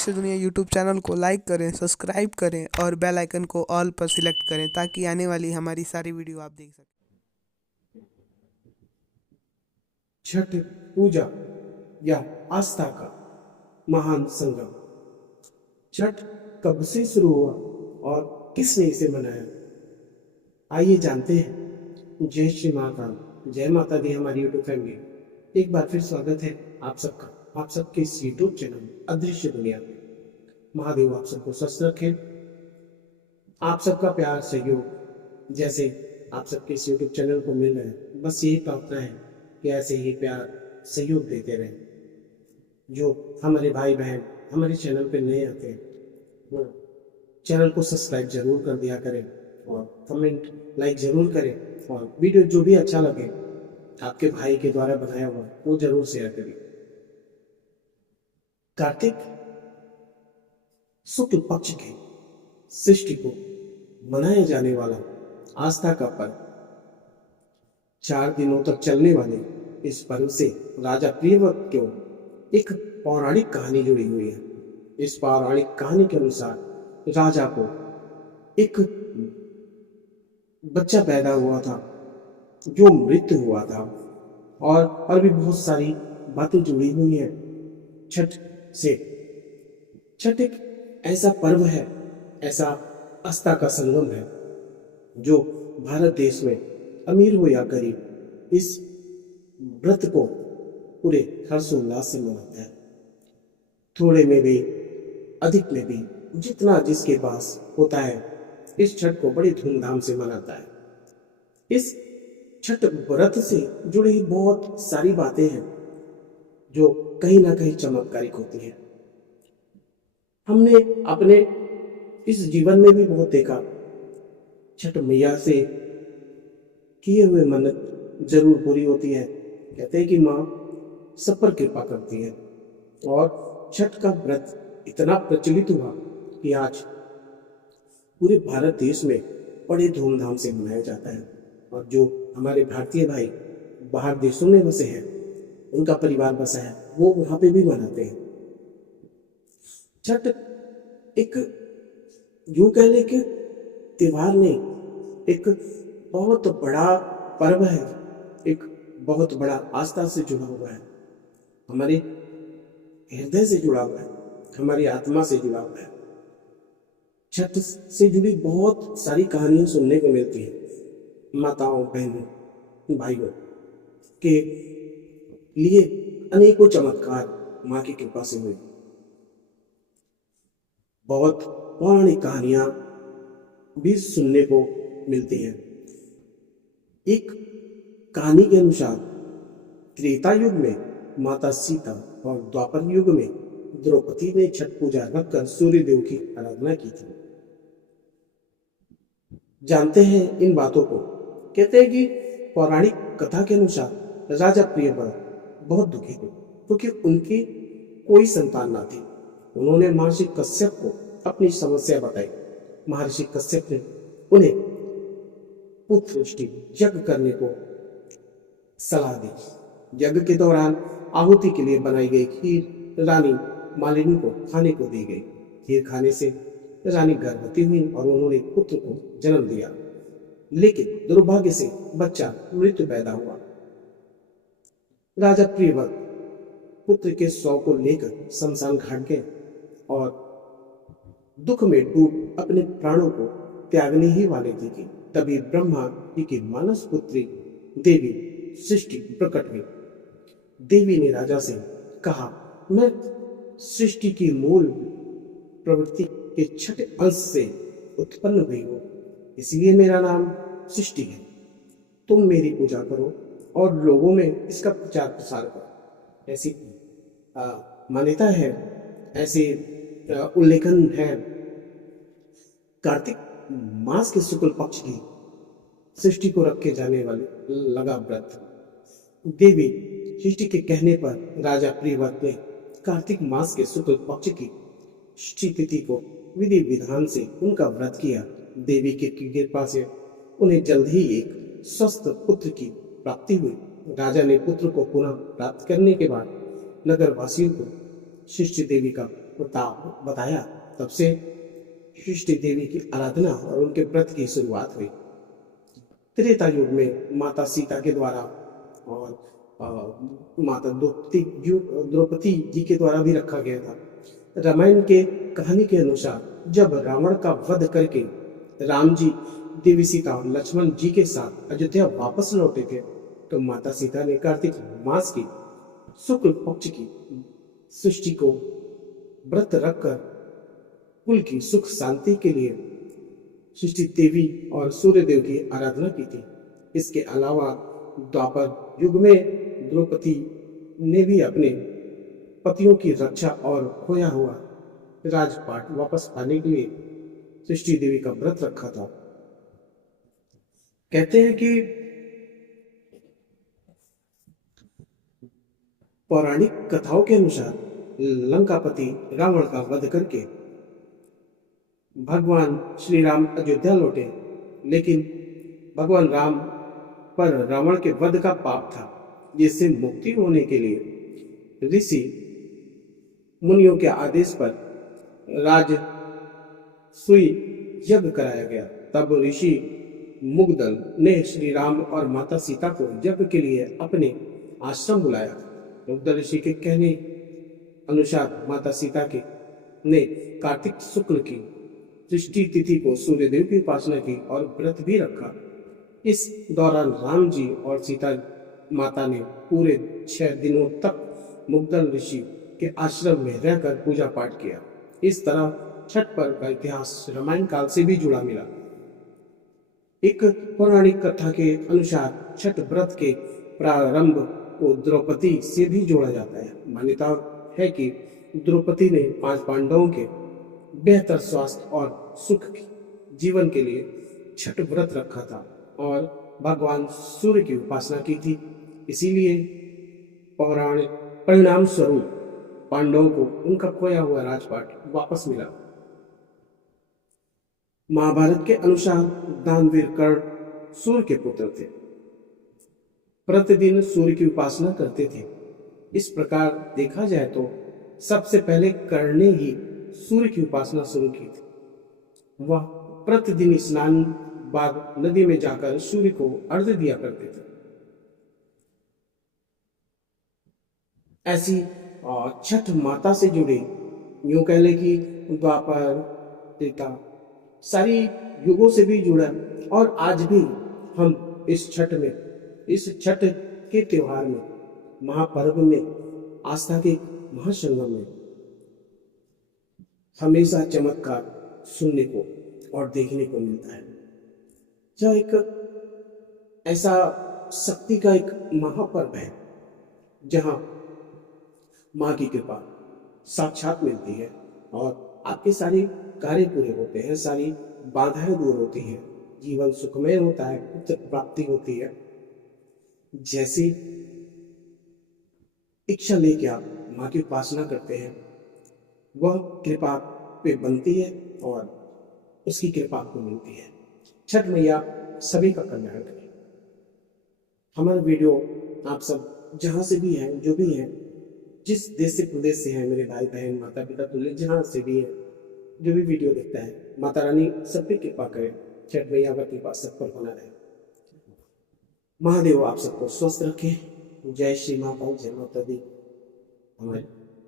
दृश्य दुनिया YouTube channel को लाइक करें, सब्सक्राइब करें और बेल आइकन को ऑल पर सिलेक्ट करें ताकि आने वाली हमारी सारी वीडियो आप देख सकें। छठ पूजा या आस्था का महान संगम। छठ कब से शुरू हुआ और किसने इसे मनाया, आइए जानते हैं। जय श्री महाकाल, जय माता दी। हमारी यूट्यूब फैमिली एक बार फिर स्वागत है आप सबका, आप सबके इस यूट्यूब चैनल अदृश्य दुनिया में। महादेव आप सबको स्वस्थ रखें। आप सबका प्यार सहयोग जैसे आप सबके इस यूट्यूब चैनल को मिल रहा है, बस यही प्रार्थना है कि ऐसे ही प्यार सहयोग देते रहें। जो हमारे भाई बहन हमारे चैनल पे नए आते हैं वो चैनल को सब्सक्राइब जरूर कर दिया करें और कमेंट लाइक जरूर करें, और वीडियो जो भी अच्छा लगे आपके भाई के द्वारा बनाया हुआ वो जरूर शेयर करें। कार्तिक शुक्ल पक्ष की सृष्टि को मनाया जाने वाला आस्था का पर्व, 4 दिनों तक चलने वाले इस पर्व से राजा प्रियव्रत को एक पौराणिक कहानी जुड़ी हुई है। इस पौराणिक कहानी के अनुसार राजा को एक बच्चा पैदा हुआ था जो मृत्यु हुआ था, और भी बहुत सारी बातें जुड़ी हुई हैं छठ से। छठ एक ऐसा पर्व है, ऐसा आस्था का संगम है जो भारत देश में अमीर हो या गरीब इस व्रत को पूरे हर्षोल्लास से मनाता है। थोड़े में भी अधिक में भी जितना जिसके पास होता है इस छठ को बड़ी धूमधाम से मनाता है। इस छठ व्रत से जुड़ी बहुत सारी बातें हैं जो कहीं ना कहीं चमत्कारिक होती हैं। हमने अपने इस जीवन में भी बहुत देखा, छठ मैया से किए हुए मन्नत जरूर पूरी होती है। कहते हैं कि माँ सब पर कृपा करती है, और छठ का व्रत इतना प्रचलित हुआ कि आज पूरे भारत देश में बड़े धूमधाम से मनाया जाता है। और जो हमारे भारतीय भाई बाहर देशों में बसे हैं, उनका परिवार बसा है, वो वहां पे भी मनाते हैं। छठ एक यूं कह ले कि त्योहार नहीं, एक बहुत बड़ा पर्व है, एक बहुत बड़ा आस्था से जुड़ा हुआ है, हमारे हृदय से जुड़ा हुआ है, हमारी आत्मा से जुड़ा हुआ है। छठ से जुड़ी बहुत सारी कहानियां सुनने को मिलती हैं। माताओं बहनों भाइयों के लिए अनेकों चमत्कार माँ की कृपा से हुए। बहुत पौराणिक कहानियां भी सुनने को मिलती हैं। एक कहानी के अनुसार त्रेता युग में माता सीता और द्वापर युग में द्रौपदी ने छठ पूजा रखकर सूर्य देव की आराधना की थी। जानते हैं इन बातों को। कहते हैं कि पौराणिक कथा के अनुसार राजा प्रियव्रत बहुत दुखी थे क्योंकि उनकी कोई संतान ना थी। उन्होंने महर्षि कश्यप को अपनी समस्या बताई। महर्षि कश्यप ने उन्हें पुत्र यज्ञ करने को सलाह दी। यज्ञ के दौरान आहुति के लिए बनाई गई खीर रानी मालिनी को खाने को दी गई। खीर खाने से रानी गर्भवती हुई और उन्होंने पुत्र को जन्म दिया, लेकिन दुर्भाग्य से बच्चा मृत्यु पैदा हुआ। राजा प्रियव्रत पुत्र के शव को लेकर शमशान घाट गए और दुख में डूब अपने प्राणों को त्यागने ही वाले थे कि तभी ब्रह्मा जी की मानस पुत्री देवी सृष्टि प्रकट हुई। देवी ने राजा से कहा, मैं सृष्टि की मूल प्रवृत्ति के छठे अंश से उत्पन्न हुई हूं, इसलिए मेरा नाम सृष्टि है। तुम मेरी पूजा करो और लोगों में इसका प्रचार प्रसार करो। ऐसी मान्यता है, ऐसे उल्लेखन है। कार्तिक मास के शुक्ल पक्ष की सृष्टि को रखे जाने वाले लगा व्रत। देवी सृष्टि के कहने पर राजा प्रियव्रत ने कार्तिक मास के शुक्ल पक्ष की तिथि को विधि विधान से उनका व्रत किया। देवी की कृपा से उन्हें जल्द ही एक स्वस्थ पुत्र की प्राप्ति हुई। राजा ने पुत्र को पुनः प्राप्त करने के बाद नगर वासियों को सृष्टि देवी का बताया, तब से सृष्टि देवी की आराधना और उनके व्रत की शुरुआत हुई। त्रेता युग में माता सीता के द्वारा और माता द्रौपदी जी के द्वारा भी रखा गया था। रामायण के कहानी के अनुसार जब रावण का वध करके राम जी, देवी सीता और लक्ष्मण जी के साथ अयोध्या वापस लौटे थे, तो माता सीता ने कार्तिक मास की शुक्ल पक्ष की सृष्टि को व्रत रखकर कुल की सुख शांति के लिए सृष्टि देवी और सूर्य देव की आराधना की थी। इसके अलावा द्वापर युग में द्रौपदी ने भी अपने पतियों की रक्षा और खोया हुआ राजपाट वापस पाने के लिए सृष्टि देवी का व्रत रखा था। कहते हैं कि पौराणिक कथाओं के अनुसार लंकापति रावण का वध करके भगवान श्री राम अयोध्या लौटे, लेकिन भगवान राम पर रावण के वध का पाप था, जिससे मुक्ति होने के लिए ऋषि मुनियों के आदेश पर राजसूय यज्ञ कराया गया। तब ऋषि मुग्दल ने श्री राम और माता सीता को यज्ञ के लिए अपने आश्रम बुलाया। मुग्दल ऋषि के कहने अनुसार माता सीता के ने कार्तिक शुक्ल की सृष्टि तिथि को सूर्यदेव की उपासना की और व्रत भी रखा। इस दौरान राम जी और सीता माता ने पूरे 6 दिनों तक मुग्दल ऋषि के आश्रम में रहकर पूजा पाठ किया। इस तरह छठ पर्व का इतिहास रामायण काल से भी जुड़ा मिला। एक पौराणिक कथा के अनुसार छठ व्रत के प्रारंभ को द्रौपदी से भी जोड़ा जाता है। मान्यता है कि द्रौपदी ने 5 पांडवों के बेहतर स्वास्थ्य और सुख की जीवन के लिए छठ व्रत रखा था और भगवान सूर्य की उपासना की थी। इसीलिए पौराणिक परिणाम स्वरूप पांडवों को उनका खोया हुआ राजपाट वापस मिला। महाभारत के अनुसार दानवीर कर्ण सूर्य के पुत्र थे, प्रतिदिन सूर्य की उपासना करते थे। इस प्रकार देखा जाए तो सबसे पहले कर्ण ने ही सूर्य की उपासना शुरू की थी। वह प्रतिदिन स्नान बाद नदी में जाकर सूर्य को अर्घ्य दिया करते थे। ऐसी छठ माता से जुड़े यूं कह ले कि द्वापर त्रेता सारी युगों से भी जुड़ा और आज भी हम इस छठ के त्योहार में, महापर्व में, आस्था के महासंगम में हमेशा चमत्कार सुनने को और देखने को मिलता है। यह एक ऐसा शक्ति का एक महापर्व है जहां माँ की कृपा साक्षात मिलती है और आपके सारे कार्य पूरे होते हैं, सारी बाधाएं दूर होती हैं, जीवन सुखमय होता है, पुत्र प्राप्ति होती है। जैसी इच्छा लेके आप माँ की उपासना करते हैं, वह कृपा पे बनती है और उसकी कृपा आपको मिलती है। छठ मैया सभी का कल्याण करें। हमारा वीडियो आप सब जहां से भी हैं, जो भी हैं, जिस देश से प्रदेश से हैं, मेरे भाई बहन माता पिता तुल्य जहां से भी हैं, जो भी वीडियो देखता है, माता रानी सब पे कृपा करे। छठ मैया का कृपा सब पर बना रहे। महादेव आप सबको स्वस्थ रखें। जय श्री माता, जय माता दी। हमारे